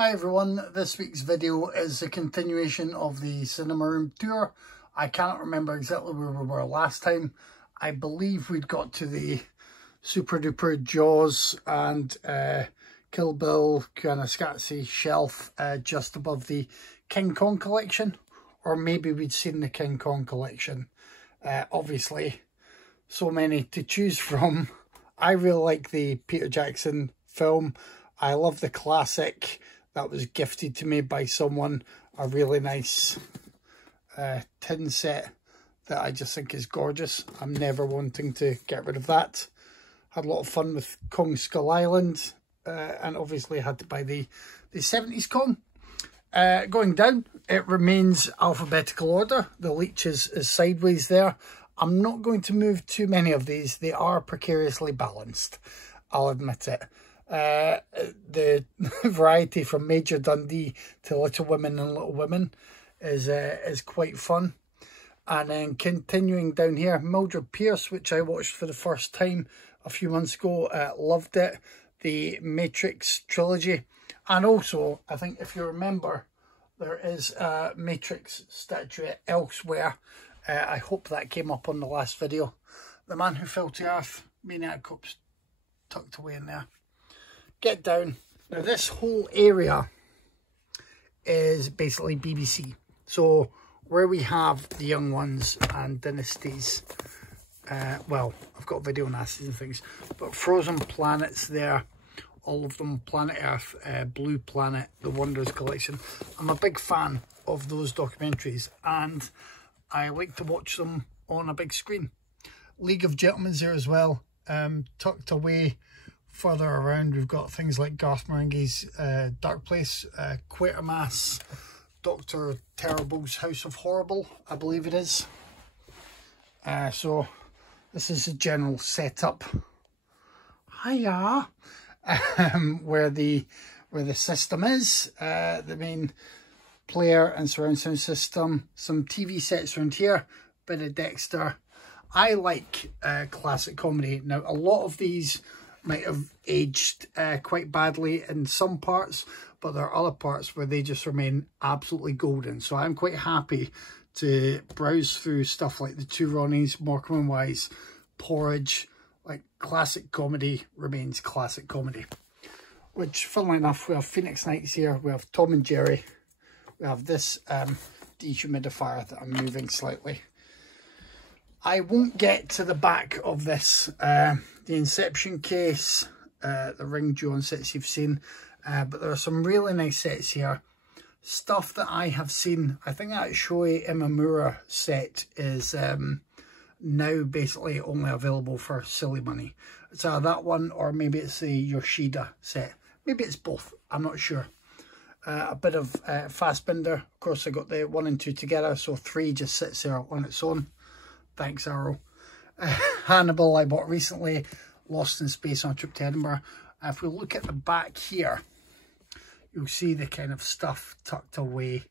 Hi everyone, this week's video is a continuation of the cinema room tour. I can't remember exactly where we were last time. I believe we'd got to the super duper Jaws and Kill Bill Kuanaskatsi shelf just above the King Kong collection, or maybe we'd seen the King Kong collection. Obviously, so many to choose from. I really like the Peter Jackson film. I love the classic that was gifted to me by someone, a really nice tin set that I just think is gorgeous. I'm never wanting to get rid of that. Had a lot of fun with Kong Skull Island, and obviously had to buy the 70s Kong. Going down, it remains alphabetical order. The Leech is sideways there. I'm not going to move too many of these. They are precariously balanced, I'll admit it. The variety from Major Dundee to Little Women and Little Women is quite fun. And then continuing down here, Mildred Pierce, which I watched for the first time a few months ago. Loved it. The Matrix trilogy. And also, I think if you remember, there is a Matrix statuette elsewhere. I hope that came up on the last video. The Man Who Fell to Earth, Maniac Corpse, tucked away in there. Get down. Now this whole area is basically BBC. So where we have the Young Ones and Dynasties, well, I've got video on Asses and things, but Frozen Planets there, all of them, Planet Earth, Blue Planet, the Wonders collection. I'm a big fan of those documentaries and I like to watch them on a big screen. League of Gentlemen's there as well, tucked away. Further around, we've got things like Garth Marenghi's Dark Place, Quatermass, Dr. Terrible's House of Horrible, I believe it is. So this is a general setup. Hiya! Where the system is, the main player and surround sound system. Some TV sets around here, bit of Dexter. I like classic comedy. Now, a lot of these might have aged quite badly in some parts, but there are other parts where they just remain absolutely golden. So I'm quite happy to browse through stuff like The Two Ronnies, Morecambe and Wise, Porridge. Like, classic comedy remains classic comedy. Which, funnily enough, we have Phoenix Nights here, we have Tom and Jerry, we have this dehumidifier that I'm moving slightly. I won't get to the back of this, the Inception case, the Ring Joan sets you've seen, but there are some really nice sets here. Stuff that I have seen. I think that Shoei Imamura set is now basically only available for silly money. It's either that one or maybe it's the Yoshida set. Maybe it's both, I'm not sure. A bit of Fassbinder. Of course, I got the 1 and 2 together, so 3 just sits there on its own. Thanks, Arrow. Hannibal I bought recently, Lost in Space on a Trip to Edinburgh. If we look at the back here, you'll see the kind of stuff tucked away.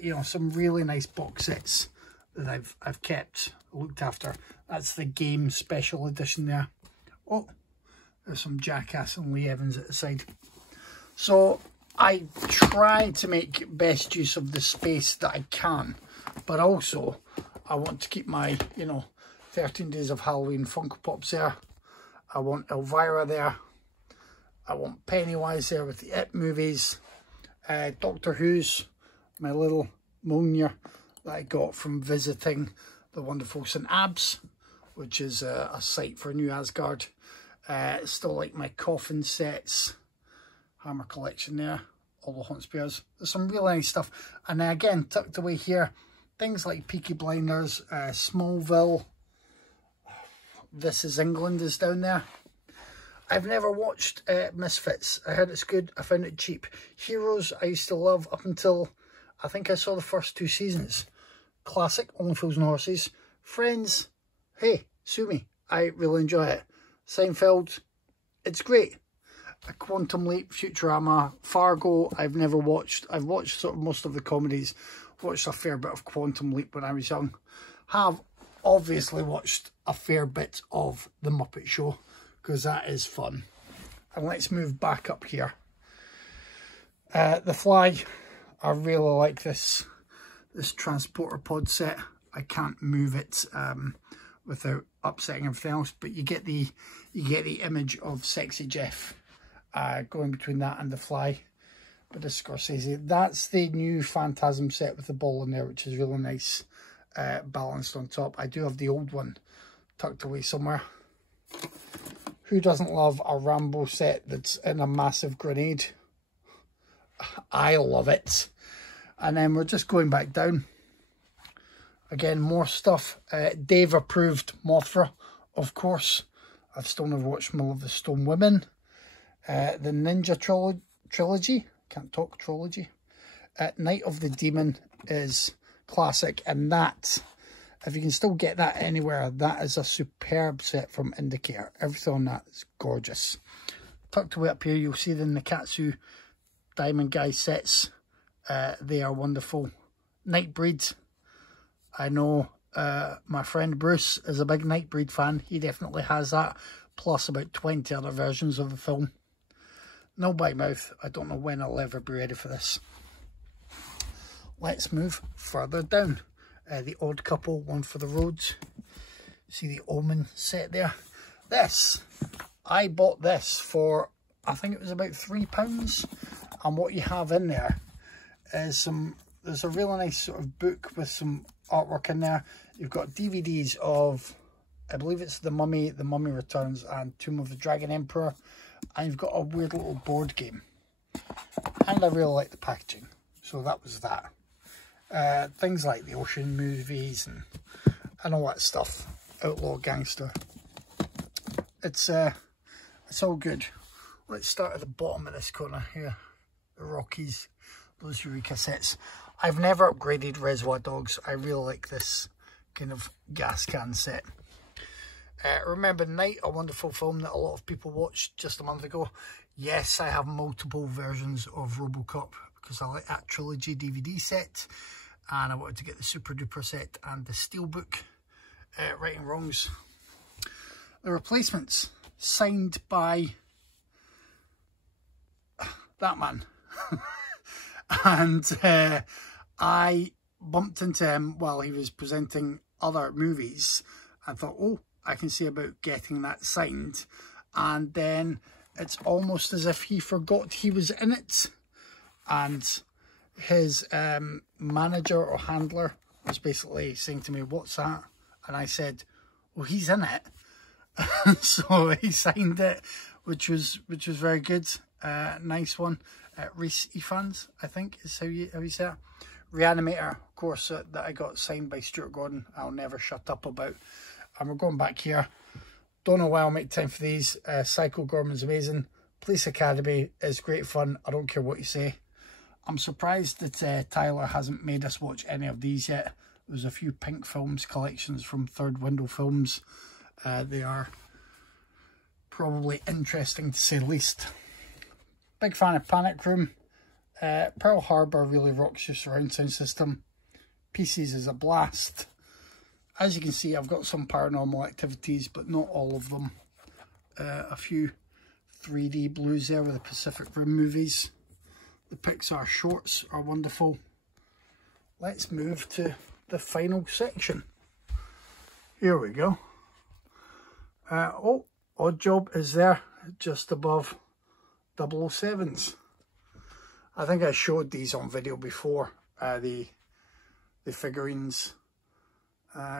You know, some really nice box sets that I've kept, looked after. That's the Game Special Edition there. Oh, there's some Jackass and Lee Evans at the side. So I try to make best use of the space that I can, but also I want to keep my, you know, 13 Days of Halloween Funko Pops there. I want Elvira there. I want Pennywise there with the It movies. Doctor Who's, my little Mjolnir that I got from visiting the wonderful St. Abs, which is a site for New Asgard. Still like my coffin sets. Hammer collection there. All the Haunt Spears. There's some really nice stuff. And again, tucked away here, things like Peaky Blinders, Smallville. This Is England is down there. I've never watched Misfits. I heard it's good. I found it cheap. Heroes I used to love up until I think I saw the first 2 seasons. Classic, Only Fools and Horses. Friends, hey, sue me. I really enjoy it. Seinfeld, it's great. A Quantum Leap, Futurama, Fargo, I've never watched. I've watched sort of most of the comedies. Watched a fair bit of Quantum Leap when I was young. Have obviously watched a fair bit of The Muppet Show, because that is fun. And let's move back up here. The Fly, I really like this transporter pod set. I can't move it without upsetting everything else, but you get the image of Sexy Jeff going between that and The Fly. But the Scorsese, that's the new Phantasm set with the ball in there, which is really nice, balanced on top. I do have the old one tucked away somewhere. Who doesn't love a Rambo set that's in a massive grenade? I love it. And then we're just going back down. Again, more stuff. Dave approved Mothra, of course. I've still never watched Mill of the Stone Women. The Ninja Trilogy. Can't talk, trilogy. Night of the Demon is classic. And that, if you can still get that anywhere, that is a superb set from Indicator. Everything on that is gorgeous. Tucked away up here, you'll see the Nikatsu Diamond Guy sets. They are wonderful. Nightbreed. I know my friend Bruce is a big Nightbreed fan. He definitely has that, plus about 20 other versions of the film. No bite mouth. I don't know when I'll ever be ready for this. Let's move further down. The Odd Couple, One for the Roads. See the Omen set there. This, I bought this for, I think it was about £3. And what you have in there is there's a really nice sort of book with some artwork in there. You've got DVDs of, I believe it's The Mummy, The Mummy Returns, and Tomb of the Dragon Emperor. And you've got a weird little board game. And I really like the packaging. So that was that. Things like the Ocean movies and all that stuff. Outlaw Gangster. It's all good. Let's start at the bottom of this corner here. The Rockies, those Eureka sets. I've never upgraded Reservoir Dogs. I really like this kind of gas can set. Remember Night, a wonderful film that a lot of people watched just a month ago. Yes, I have multiple versions of RoboCop because I like that trilogy DVD set. And I wanted to get the Super Duper set and the Steelbook. Right and Wrongs. The Replacements, signed by that man. And I bumped into him while he was presenting other movies. I thought, oh, I can see about getting that signed. And then it's almost as if he forgot he was in it. And his manager or handler was basically saying to me, what's that? And I said, well, he's in it. So he signed it, which was very good. Nice one. Rhys Ifans, I think is how you say it. Reanimator, of course, that I got signed by Stuart Gordon. I'll never shut up about. And we're going back here. Don't know why I'll make time for these. Psycho Gorman's amazing. Police Academy is great fun. I don't care what you say. I'm surprised that Tyler hasn't made us watch any of these yet. There's a few Pink Films collections from Third Window Films. They are probably interesting to say the least. Big fan of Panic Room. Pearl Harbor really rocks your surround sound system. Pieces is a blast. As you can see, I've got some Paranormal Activities, but not all of them. A few 3D blues there with the Pacific Rim movies. The Pixar shorts are wonderful. Let's move to the final section. Here we go. Oh, Odd Job is there, just above 007s. I think I showed these on video before, the figurines.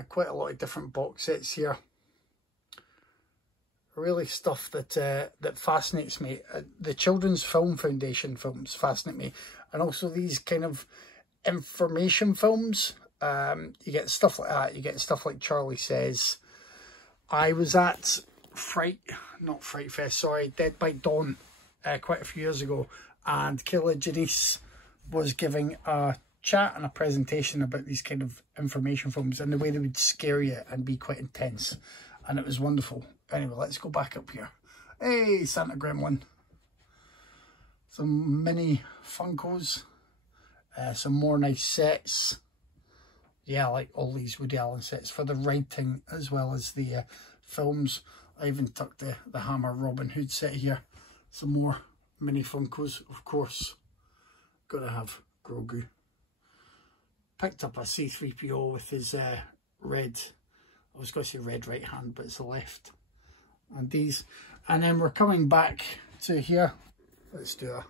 Quite a lot of different box sets here. Really stuff that that fascinates me. The Children's Film Foundation films fascinate me. And also these kind of information films. You get stuff like that. You get stuff like Charlie Says. I was at Dead by Dawn quite a few years ago, and Kayla Janice was giving a chat and a presentation about these kind of information films and the way they would scare you and be quite intense, and it was wonderful. Anyway, let's go back up here. Hey, Santa Gremlin. Some mini Funkos. Some more nice sets. Yeah, I like all these Woody Allen sets for the writing as well as the films. I even tucked the Hammer Robin Hood set here. Some more mini Funkos, of course. Gotta have Grogu. Picked up a C-3PO with his red, I was going to say red right hand, but it's the left. And these, and then we're coming back to here. Let's do a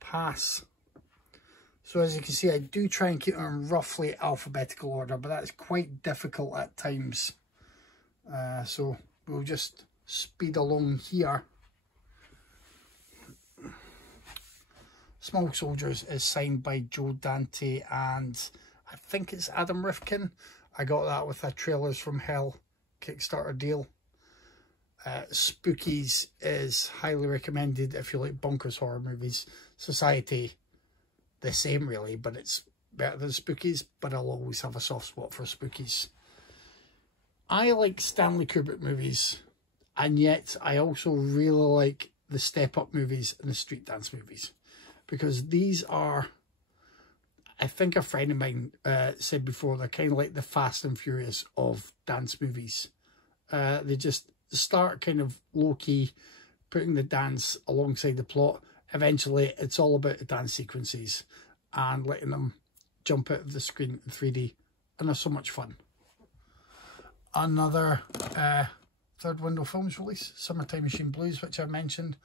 pass. So as you can see, I do try and keep them in roughly alphabetical order, but that's quite difficult at times. So we'll just speed along here. Small Soldiers is signed by Joe Dante and I think it's Adam Rifkin. I got that with a Trailers from Hell Kickstarter deal. Spookies is highly recommended if you like bonkers horror movies. Society, the same really, but it's better than Spookies, but I'll always have a soft spot for Spookies. I like Stanley Kubrick movies, and yet I also really like the Step Up movies and the Street Dance movies, because these are, I think a friend of mine said before, they're kind of like the Fast and Furious of dance movies. They just start kind of low-key, putting the dance alongside the plot. Eventually, it's all about the dance sequences and letting them jump out of the screen in 3D, and they're so much fun. Another Third Window Films release, Summertime Machine Blues, which I mentioned.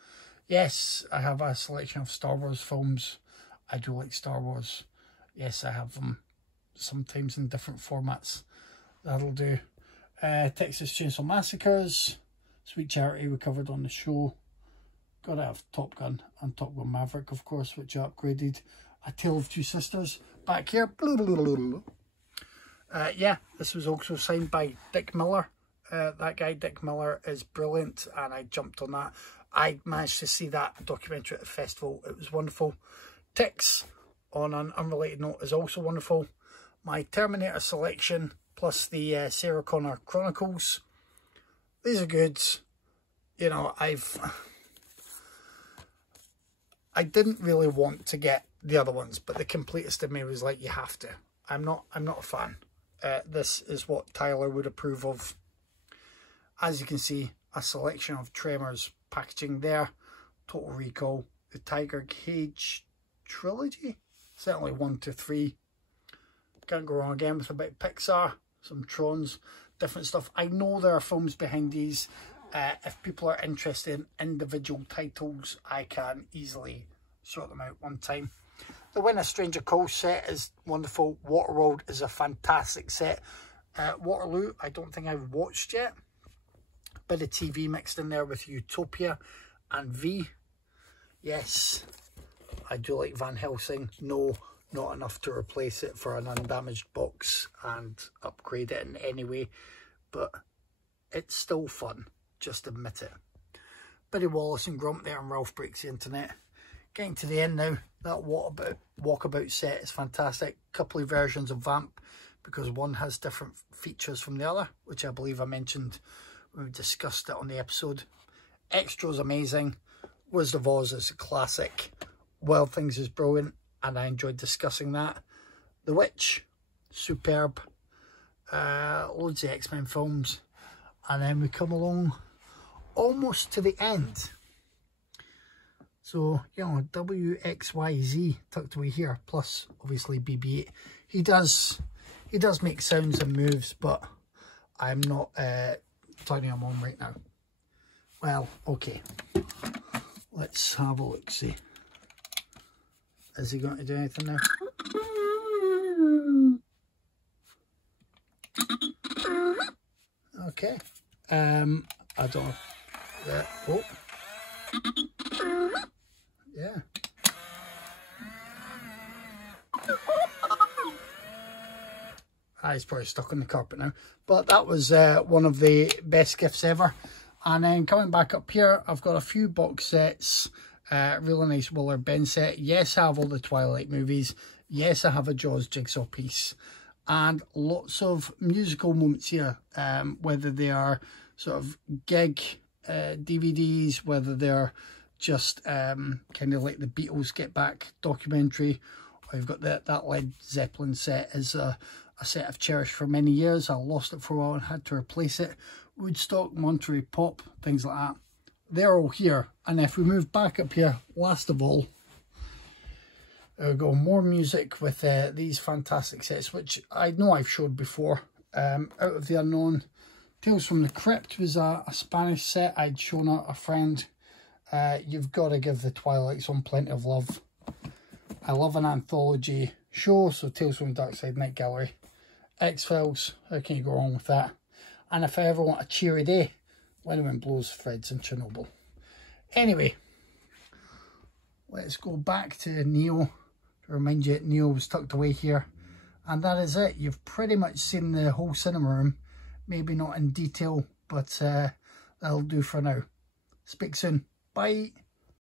Yes, I have a selection of Star Wars films. I do like Star Wars. Yes, I have them sometimes in different formats. That'll do. Texas Chainsaw Massacres, Sweet Charity we covered on the show. Gotta have Top Gun and Top Gun Maverick, of course, which I upgraded. A Tale of Two Sisters back here. Yeah, this was also signed by Dick Miller. That guy, Dick Miller, is brilliant, and I jumped on that. I managed to see that documentary at the festival. It was wonderful. Ticks, on an unrelated note, is also wonderful. My Terminator selection, plus the Sarah Connor Chronicles. These are good. You know, I didn't really want to get the other ones, but the completist in me was like, you have to. I'm not a fan. This is what Tyler would approve of. As you can see, a selection of Tremors packaging there. Total Recall, the Tiger Cage trilogy, certainly 1 to 3. Can't go wrong again with a bit of Pixar, some Trons, different stuff. I know there are films behind these. If people are interested in individual titles, I can easily sort them out one time. The When a Stranger Calls set is wonderful. Waterworld is a fantastic set. Waterloo, I don't think I've watched yet. Bit of TV mixed in there with Utopia and V. Yes, I do like Van Helsing. No, not enough to replace it for an undamaged box and upgrade it in any way, but it's still fun, just admit it. Billy Wallace and Grump there, and Ralph Breaks the Internet. Getting to the end now. That walkabout set is fantastic. Couple of versions of Vamp, because one has different features from the other, which I believe I mentioned when we discussed it on the episode. Extra's amazing. Wizard of Oz is a classic. Wild Things is brilliant, and I enjoyed discussing that. The Witch, superb. Loads of X-Men films. And then we come along almost to the end. So, you know, WXYZ tucked away here, plus obviously BB-8. He does make sounds and moves, but I'm not turning him on right now. Well, okay. Let's have a look, see. Is he going to do anything now? Okay. I don't know. Yeah. Oh. Yeah. He's probably stuck on the carpet now. But that was one of the best gifts ever. And then coming back up here, I've got a few box sets. Really nice Willer Ben set. Yes, I have all the Twilight movies. Yes, I have a Jaws jigsaw piece. And lots of musical moments here. Whether they are sort of gig DVDs, whether they're just kind of like the Beatles Get Back documentary. I've got that Led Zeppelin set is a set I've cherished for many years. I lost it for a while and had to replace it. Woodstock, Monterey Pop, things like that. They're all here. And if we move back up here, last of all, There we go, more music with these fantastic sets, which I know I've showed before. Out of the Unknown, Tales from the Crypt was a Spanish set I'd shown a friend. You've got to give the Twilight Zone plenty of love. I love an anthology show, so Tales from the Dark Side, Night Gallery, X-Files, how can you go wrong with that? And if I ever want a cheery day, When the Wind Blows, Fred's in Chernobyl. Anyway, let's go back to Neo. To remind you, Neo was tucked away here. And that is it. You've pretty much seen the whole cinema room. Maybe not in detail, but that'll do for now. Speak soon. Bye.